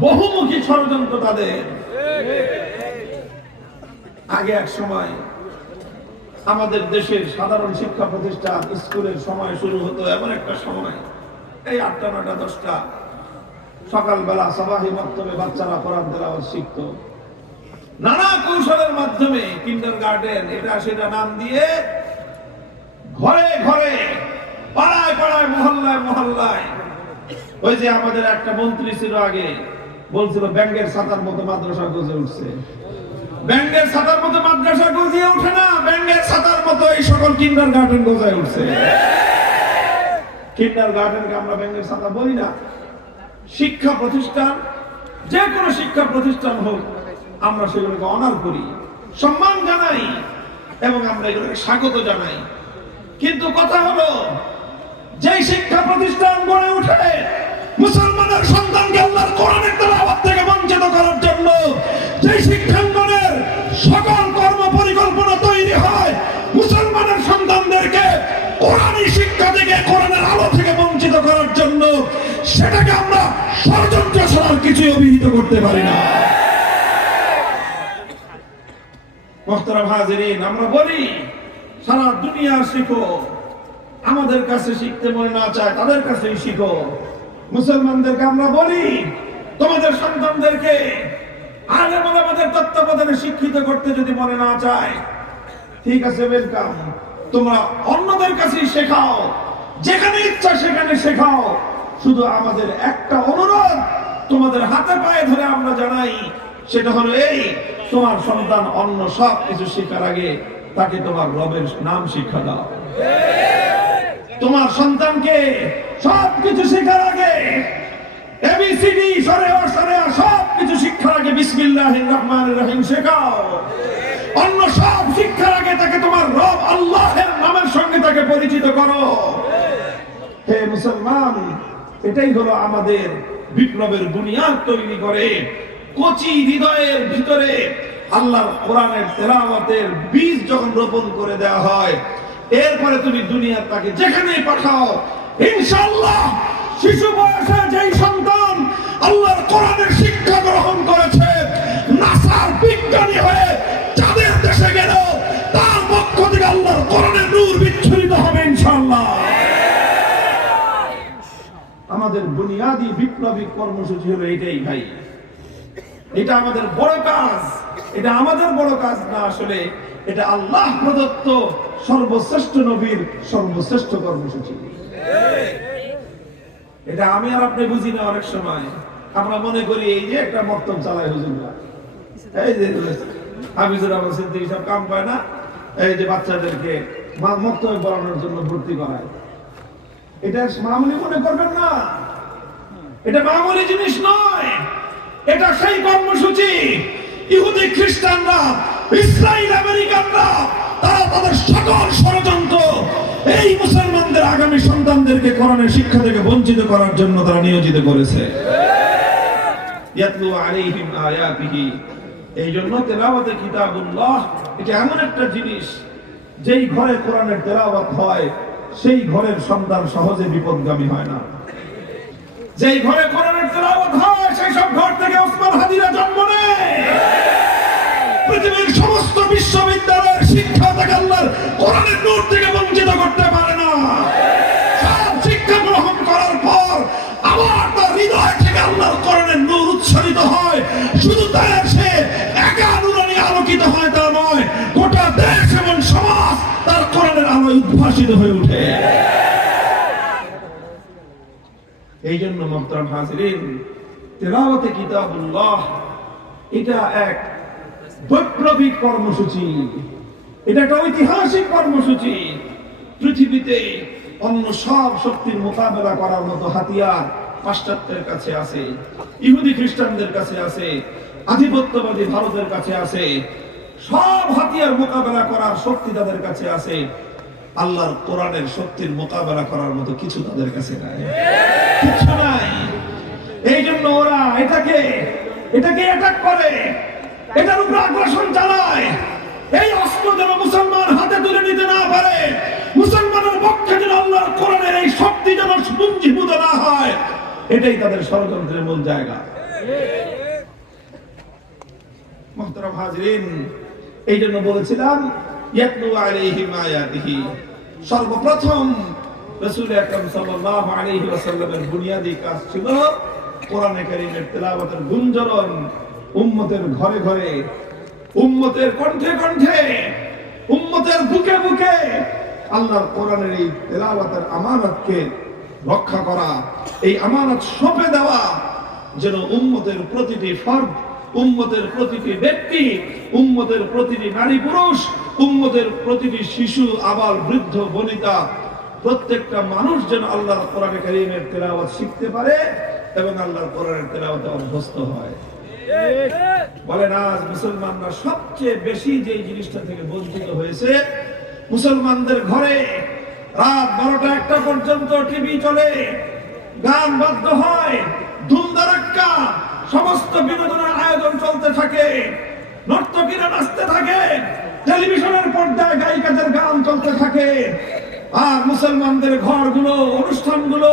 বহুমুখী ষড়যন্ত্র তাদের। আগে এক সময় আমাদের দেশের সাধারণ শিক্ষা প্রতিষ্ঠান স্কুলের সময় শুরু হতো এমন একটা সময়, এই 8টা 9টা 10টা সকালবেলা সাবাহি মক্তবে বাচ্চারা কোরআন তেলাওয়াত শিখত। নানা কৌশলের মাধ্যমে কিন্ডারগার্টেন এটা সেটা নাম দিয়ে ঘরে ঘরে পাড়ায় পাড়ায় মহল্লায় মহল্লায়, ওই যে আমাদের একটা মন্ত্রী ছিল আগে বলছিল ব্যাঙ্গের ছাতার মতো মাদ্রাসা গজে উঠছে। ব্যাঙ্গের ছাতার মতো মাদ্রাসা গজিয়ে ওঠে না, ব্যাঙ্গের ছাতার মতো এই সকল কিন্ডারগার্টেন গজায় উঠছে। কিন্ডারগার্টেনকে আমরা ব্যাঙ্গের ছাতা বলি না। শিক্ষা প্রতিষ্ঠান, যে কোনো শিক্ষা প্রতিষ্ঠান হোক, আমরা সেগুলোকে অনার করি, সম্মান জানাই এবং আমরা এগুলোকে স্বাগত জানাই। কিন্তু কথা হলো, যে শিক্ষা প্রতিষ্ঠান গড়ে উঠে মুসলমানের সন্তানকে আল্লাহর কোরআনের তেলাওয়াত থেকে বঞ্চিত করার জন্য, যে শিক্ষাঙ্গনের সকল কর্ম পরিকল্পনা তৈরি হয় মুসলমানের সন্তানদেরকে কোরআনী শিক্ষা থেকে, কোরআনের আলো থেকে বঞ্চিত করার জন্য, সেটাকে আমরা ষড়যন্ত্র ছাড়া কিছুই অভিহিত করতে পারি না। মুহতারাম হাজিরিন, আমরা বলি সারা দুনিয়া শিখো, আমাদের কাছে শিখতে মনে না চায় তাদের কাছেই শিখো। মুসলমানদেরকে আমরা বলি তোমাদের সন্তানদেরকে আলেম ওলামাদের তত্ত্বাবধানে শিক্ষিত করতে যদি মনে না চায়, ঠিক আছে, ওয়েলকাম, তোমরা অন্যদের কাছেই শেখাও, যেখানে ইচ্ছা সেখানে শেখাও। শুধু আমাদের একটা অনুরোধ তোমাদের হাতে পায়ে ধরে আমরা জানাই, সেটা হলো এই, তোমার সন্তান অন্য সব কিছু শেখার আগে তাকে তোমার রবের নাম শিক্ষা দাও। তোমার সন্তানকে সব কিছু শেখার আগে, এবিসিডি সরে সরে সব কিছু শিক্ষার আগে বিসমিল্লাহির রহমানির রহিম শেখাও। অন্য সব শিক্ষার আগে তাকে তোমার রব আল্লাহের নামের সঙ্গে তাকে পরিচিত করো। হে মুসলমান, এটাই হলো আমাদের বিপ্লবের বুনিয়াদ তৈরি করে। কচি হৃদয়ের ভিতরে আল্লাহর কোরআনের তেলাওয়াতের বীজ যখন রোপণ করে দেওয়া হয়, এরপরে তুমি দুনিয়ার তাকে যেখানেই পাঠাও, ইনশাআল্লাহ শিশু বয়সে যেই সন্তান আল্লাহর কোরআনের শিক্ষা গ্রহণ করেছে, নাসার বিজ্ঞানী হয়ে চাঁদের দেশে গেল, তার পক্ষ থেকে আল্লাহর কোরআনের নূর বিচ্ছুরিত হবে ইনশাআল্লাহ। আমাদের বুনিয়াদি বিপ্লবী কর্মসূচি হলো এটাই ভাই। এটা আমাদের বড় কাজ, এটা আমাদের বড় কাজ না, আসলে এটা আল্লাহ প্রদত্ত সর্বশ্রেষ্ঠ নবীর সর্বশ্রেষ্ঠ কর্মসূচি। এটা আমি আর আপনি বুঝি না। অনেক সময় আমরা মনে করি এই যে একটা মক্তব চালায় হুজুররা, এই যে হাফিজুর রহমান সিদ্দিকী সব কাম পায় না, এই যে বাচ্চাদেরকে মক্তবে পড়ানোর জন্য ভর্তি করায়, এটা মামুলি মনে করবেন না। এটা মামুলি জিনিস নয়, এটা সেই কর্মসূচি ইহুদি খ্রিস্টানরা, ইসরায়েল আমেরিকানরা, তারা তাদের সকল ষড়যন্ত্র এই মুসলমানদের আগামী সন্তানদেরকে কোরআনের শিক্ষা থেকে বঞ্চিত করার জন্য তারা নিয়োজিত করেছে। ইয়াতলু আলাইহিম আয়াতিহি, এই জন্য তেলাওয়াতে কিতাবুল্লাহ এটা এমন একটা জিনিস, যেই ঘরে কোরআনের তেলাওয়াত হয় সেই ঘরের সন্তান সহজে বিপদগামী হয় না। যেই ঘরে কোরআনের তেলাওয়াত হয় সেই সব ঘর থেকে ওসমান হাদিরা জন্ম নেয়। পৃথিবীর সমস্ত বিশ্ববিদ্যালয়ের শিক্ষা থেকে আল্লাহর কোরআনের নূর থেকে বঞ্চিত করতে পারে না। সব শিক্ষা গ্রহণ করার পর আবার তার হৃদয় থেকে আল্লাহর কোরআনের নূর উচ্ছ্বাসিত হয়। শুধু তাই সে একা নূরানি আলোকিত হয় তা নয়, গোটা দেশ এবং সমাজ তার কোরআনের আলোয় উদ্ভাসিত হয়ে ওঠে। এই জন্য মুহতারাম হাজিরিন, তেলাওয়াতে কিতাবুল্লাহ এটা এক বৈপ্লবিক কর্মসূচি, এটা একটা ঐতিহাসিক কর্মসূচি। পৃথিবীতে অন্য সব শক্তির মোকাবেলা করার মতো হাতিয়ার পাশ্চাত্যের কাছে আছে, ইহুদি খ্রিস্টানদের কাছে আছে, আধিপত্যবাদী ভারতের কাছে আছে। সব হাতিয়ার মোকাবেলা করার শক্তি তাদের কাছে আছে, আল্লাহর কোরআনের শক্তির মোকাবেলা করার মতো কিছু তাদের কাছে নাই, কিছু নাই। এই জন্য ওরা এটাকে অ্যাটাক করে, এটার উপর আগ্রাসন চালায়। এই অস্ত্র যেন মুসলমান হাতে তুলে নিতে না পারে, মুসলমানের পক্ষে যেন আল্লাহর কোরআনের এই শক্তি যেন পুঞ্জীভূত না হয়, এটাই তাদের ষড়যন্ত্রের মূল জায়গা। মুহতারাম হাজিরিন, এই জন্য বলেছিলাম ইয়াতলু আলাইহিম আয়াতিহি। সর্বপ্রথম রাসূল আকরাম সাল্লাল্লাহু আলাইহি ওয়াসাল্লামের বুনিয়াদি কাজ ছিল কোরআনে কারীমের তেলাওয়াতের গুঞ্জরণ উম্মতের ঘরে ঘরে, উম্মতের কণ্ঠে কণ্ঠে, উম্মতের বুকে বুকে আল্লাহর কোরআনের এই তেলাওয়াতের আমানতকে রক্ষা করা, এই আমানত সঁপে দেওয়া, যেন উম্মতের প্রতিটি ফরদ, উম্মতের প্রতিটি ব্যক্তি, উম্মতের প্রতিটি নারী পুরুষ, উম্মতের প্রতিটি শিশু আবাল বৃদ্ধ বনিতা, প্রত্যেকটা মানুষ যেন আল্লাহর কোরআনে কারীমের তেলাওয়াত শিখতে পারে এবং আল্লাহর কোরআনের তেলাওয়াতে অভ্যস্ত হয়। বলেন আজ মুসলমানরা সবচেয়ে বেশি যে জিনিসটা থেকে বঞ্চিত হয়েছে, মুসলমানদের ঘরে রাত 12টা 1টা পর্যন্ত টিভি চলে, গান বাদ্য হয়, ধুমধারাক্কা সমস্ত বিনোদনের আয়োজন চলতে থাকে, নর্তকীরা নাচতে থাকে, টেলিভিশনের পর্দায় গায়িকাদের গান চলতে থাকে, আর মুসলমানদের ঘরগুলো, অনুষ্ঠানগুলো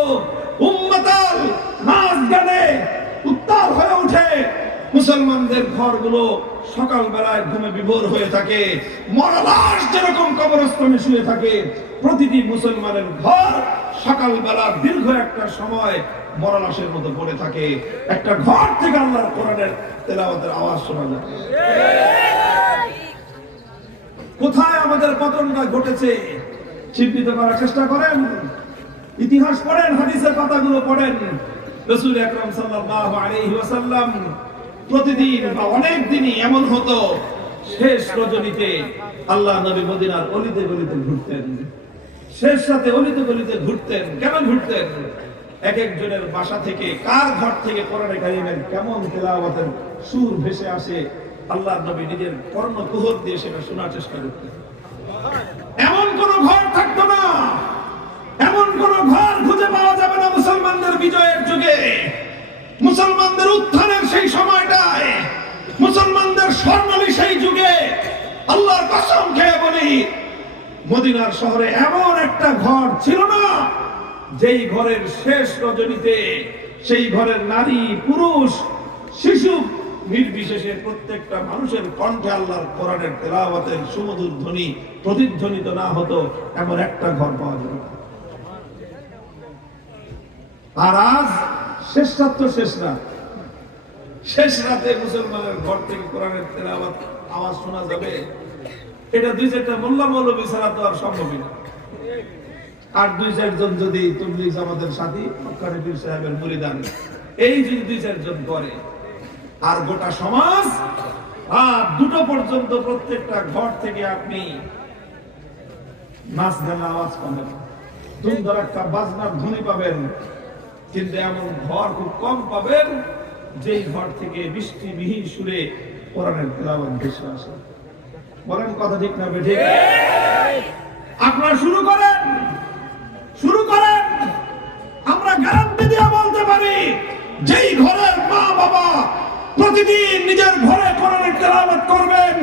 উম্মাতাল নাচ গানে উত্তাল হয়ে ওঠে। মুসলমানদের ঘরগুলো সকাল বেলায় ঘুমে বিভোর হয়ে থাকে, মরা লাশ যেরকম কবরস্থানে শুয়ে থাকে, প্রতিটি মুসলমানের ঘর সকাল বেলা দীর্ঘ একটা সময় মরা লাশের মতো পড়ে থাকে। একটা ঘর থেকে আল্লাহর কোরআনের তেলাওয়াতের আওয়াজ শোনা যায়। কোথায় আমাদের পতনটা ঘটেছে চিহ্নিত করার চেষ্টা করেন, ইতিহাস পড়েন, হাদিসের পাতাগুলো পড়েন। রাসূল আকরাম সাল্লাল্লাহু আলাইহি ওয়াসাল্লাম প্রতিদিন বা অনেক দিনই এমন হতো, শেষ রজনীতে আল্লাহ নবী মদিনার অলিতে গলিতে ঘুরতেন, শেষ রাতে অলিতে গলিতে ঘুরতেন। কেন ঘুরতেন? এক একজনের বাসা থেকে, কার ঘর থেকে কোরআনে কারীমের কেমন তেলাওয়াতের সুর ভেসে আসে, আল্লাহর নবী নিজের কর্ণকুহর দিয়ে সেটা শোনার চেষ্টা করতেন। এমন কোন ঘর থাকতো না, এমন কোন ঘর খুঁজে পাওয়া যাবে না মুসলমানদের বিজয়ের যুগে, মুসলমানদের উত্থানের সেই সময়টায়, মুসলমানদের স্বর্ণালী সেই যুগে। আল্লাহর কসম খেয়ে বলি, মদিনার শহরে এমন একটা ঘর ছিল না যেই ঘরের শেষ রজনীতে সেই ঘরের নারী পুরুষ শিশু নির্বিশেষে প্রত্যেকটা মানুষের কণ্ঠে আল্লাহর কোরআনের তেলাওয়াতের সুমধুর ধ্বনি প্রতিধ্বনিত না হতো, এমন একটা ঘর পাওয়া যাবে না। আর আজ শেষ রাত তো শেষ রাত, শেষ রাতে মুসলমানের ঘর থেকে কোরআনের তেলাওয়াত আওয়াজ শোনা যাবে, এটা 2-4টা মোল্লা মৌলবী ছাড়া তো আর সম্ভবই না। আর 2-4 জন যদি তবলিগ জামাতের সাথী মক্কারি পীর সাহেবের মুরিদান, এই যদি 2-4 জন করে, আর গোটা সমাজ রাত 2টো পর্যন্ত প্রত্যেকটা ঘর থেকে আপনি নাচ গান আওয়াজ পাবেন, ধুমধারাক্কা বাজনার ধ্বনি পাবেন, কিন্তু এমন ঘর খুব কম পাবেন যেই ঘর থেকে বৃষ্টিবিহীন সুরে কোরআনের তেলাওয়াত ভেসে আসে। বলেন কথা ঠিক না বেঠিক? আপনারা শুরু করেন, শুরু করেন। আমরা গ্যারান্টি দিয়ে বলতে পারি, যেই ঘরের মা বাবা প্রতিদিন নিজের ঘরে কোরআনের তেলাওয়াত করবেন,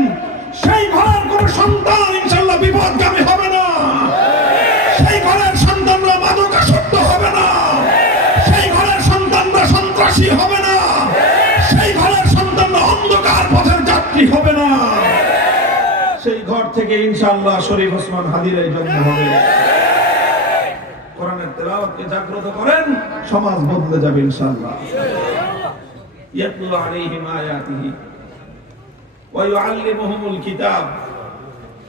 সেই ঘরের কোন সন্তান ইনশাআল্লাহ বিপদগামী হবে না, সেই ঘরের সন্তানরা মাদকাসক্ত হবে না, সেই ঘরের সন্তানরা সন্ত্রাসী হবে না, সেই ঘরের সন্তানরা অন্ধকার পথের যাত্রী হবে না। সেই ঘর থেকে ইনশাআল্লাহ শরীফ ওসমান হাদির জন্ম হবে। কোরআনের তেলাওয়াতকে জাগ্রত করেন, সমাজ বদলে যাবে ইনশাআল্লাহ। ইয়াতলু আলাইহিম আয়াতিহি ওয়া ইউআল্লিমুহুমুল কিতাব।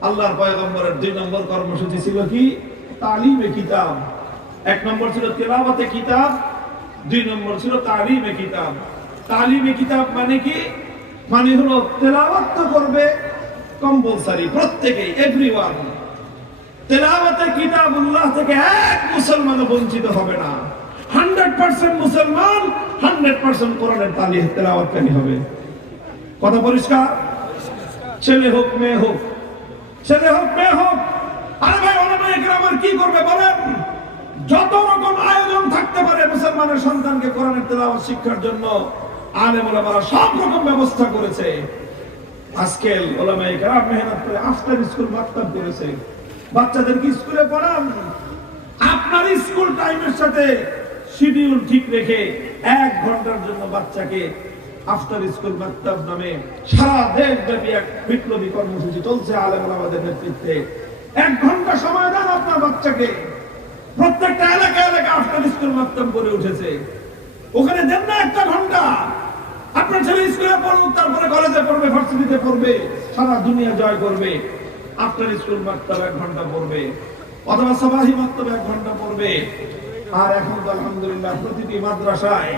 আল্লাহর পয়গম্বরের 2 নম্বর কর্মসূচি ছিল কি? তালিমে কিতাব। 1 নম্বর ছিল তেলাওয়াতে কিতাব, 2 নম্বর ছিল তালিমে কিতাব। তালিমে কিতাব মানে কি? মানে হলো তেলাওয়াত তো করবে কম্পালসারি, প্রত্যেকেই, এভরিওয়ান। তেলাওয়াতে কিতাবুল্লাহ থেকে এক মুসলমানও বঞ্চিত হবে না। 100% মুসলমান 100% কোরআনের তেলাওয়াতকারী হবে। কথা পরিষ্কার? ছেলে হোক মেয়ে হোক, ছেলে হোক মেয়ে হোক। আরে ভাই, ওলামায়ে কেরাম কি করবে বলেন? যত রকম আয়োজন থাকতে পারে মুসলমানের সন্তানকে কোরআনের তেলাওয়াত শিক্ষার জন্য আলেম ওলামারা সব রকম ব্যবস্থা করেছে। আজকাল ওলামায়ে কেরাম মেহনত করে আফটার স্কুল মাকতাব করেছে, বাচ্চাদেরকে স্কুলে পড়ান। আপনার স্কুল টাইমের সাথে শিডিউল ঠিক রেখে 1 ঘন্টার জন্য বাচ্চাকে আফটার স্কুল মাকতাব নামে সারা দেশব্যাপী এক বিপ্লবী কর্মসূচি চলছে আলেম ওলামাদের নেতৃত্বে। 1 ঘন্টা সময় দেন আপনার বাচ্চাকে। প্রত্যেকটা এলাকায় আফটার স্কুল মাকতাব করে উঠেছে, ওখানে দেন না 1 ঘন্টা। আপনার ছেলে স্কুলে পড়ুক, তারপরে কলেজে পড়বে, ভার্সিটিতে পড়বে, সারা দুনিয়া জয় করবে। আফটার স্কুল মাকতাব 1 ঘন্টা পড়বে, অথবা সবাহি মাকতাব 1 ঘন্টা পড়বে। আর এখন তো আলহামদুলিল্লাহ প্রতিটি মাদ্রাসায়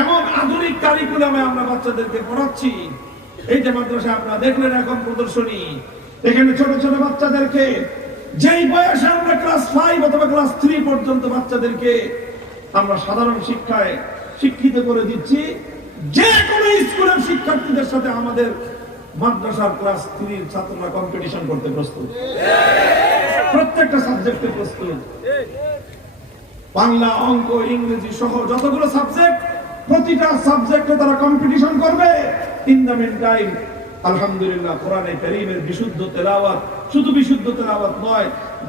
এমন আধুনিক কারিকুলামে আমরা বাচ্চাদেরকে পড়াচ্ছি। এই যে মাদ্রাসায় আপনারা দেখলেন এখন প্রদর্শনী, এখানে ছোট ছোট বাচ্চাদেরকে যেই বয়সে আমরা ক্লাস 5 অথবা ক্লাস 3 পর্যন্ত বাচ্চাদেরকে আমরা সাধারণ শিক্ষায় শিক্ষিত করে দিচ্ছি, যে কোনো স্কুলের শিক্ষার্থীদের সাথে আমাদের মাদ্রাসার ক্লাস 3 ছাত্ররা কম্পিটিশন করতে প্রস্তুত। প্রত্যেকটা সাবজেক্টে প্রস্তুত। বাংলা, অঙ্ক, ইংরেজি সহ যতগুলো সাবজেক্ট, প্রতিটা সাবজেক্টে তারা কম্পিটিশন করবে। ইন দ্য মিন টাইম আলহামদুলিল্লাহ কোরআনে কারীমের বিশুদ্ধ তেলাওয়াত, শুধু বিশুদ্ধ তেলাওয়াত নয়,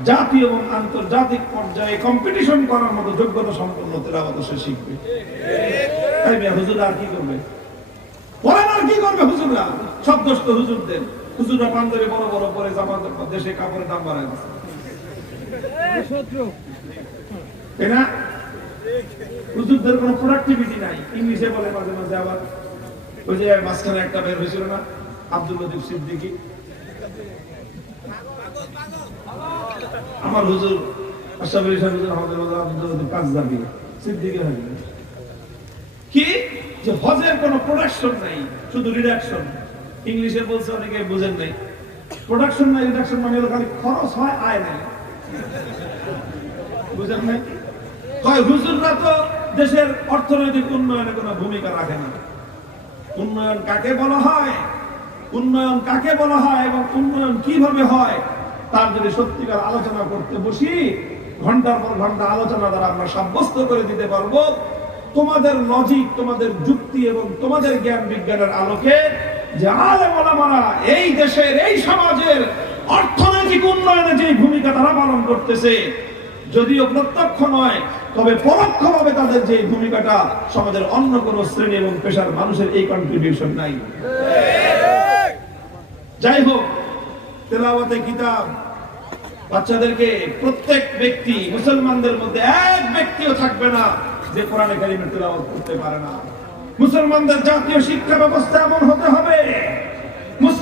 জাতীয় এবং আন্তর্জাতিক পর্যায়ে কম্পিটিশন করার মতো যোগ্যতা সম্পন্ন তেলাওয়াত সে শিখবে। তাই হুজুররা আর কি করবে? বলেন আর কি করবে হুজুররা? সব দোষ তো হুজুরদের। হুজুররা পাঞ্জাবি বড় বড় পরে, জামাতের দেশে কাপড়ের দাম বাড়ায় দিচ্ছে, তাই না? হুজুরদের কোনো প্রোডাক্টিভিটি নাই। ইংলিশে বলে মাঝে মাঝে, আবার ওই যে মাঝখানে একটা বের হয়েছিল না, আব্দুল লতিফ সিদ্দিকী, আমার হুজুর আশরাফুল ইসলাম হুজুর, আমাদের আব্দুল লতিফ কাজদাবি সিদ্দিকী হাজি, কি যে হজের কোনো প্রোডাকশন নাই, শুধু রিডাকশন। ইংলিশে বলছে, অনেকে বুঝেন নাই। প্রোডাকশন নাই, রিডাকশন মানে হলো খালি খরচ হয়, আয় নাই। বুঝেন নাই? হয় হুজুররা তো দেশের অর্থনৈতিক উন্নয়নে কোনো ভূমিকা রাখে না। উন্নয়ন কাকে বলা হয়, উন্নয়ন কাকে বলা হয় এবং উন্নয়ন কিভাবে হয়, তার যদি সত্যিকার আলোচনা করতে বসি, ঘন্টার পর ঘন্টা আলোচনা দ্বারা আমরা সাব্যস্ত করে দিতে পারবো তোমাদের লজিক, তোমাদের যুক্তি এবং তোমাদের জ্ঞান বিজ্ঞানের আলোকে যে আলেম ওলামারা এই দেশের, এই সমাজের অর্থনৈতিক উন্নয়নে যে ভূমিকা তারা পালন করতেছে, যদিও প্রত্যক্ষ নয় তবে পরোক্ষভাবে তাদের যে ভূমিকাটা সমাজের অন্য কোন শ্রেণী এবং পেশার মানুষের এই কন্ট্রিবিউশন নাই। যাই হোক, তেলাওয়াতে কিতাব বাচ্চাদেরকে, প্রত্যেক ব্যক্তি, মুসলমানদের মধ্যে এক ব্যক্তিও থাকবে না যে কোরআনে কারীমের তেলাওয়াত করতে পারে না। মুসলমানদের জাতীয় শিক্ষা ব্যবস্থা এমন হতে হবে, মুসলিম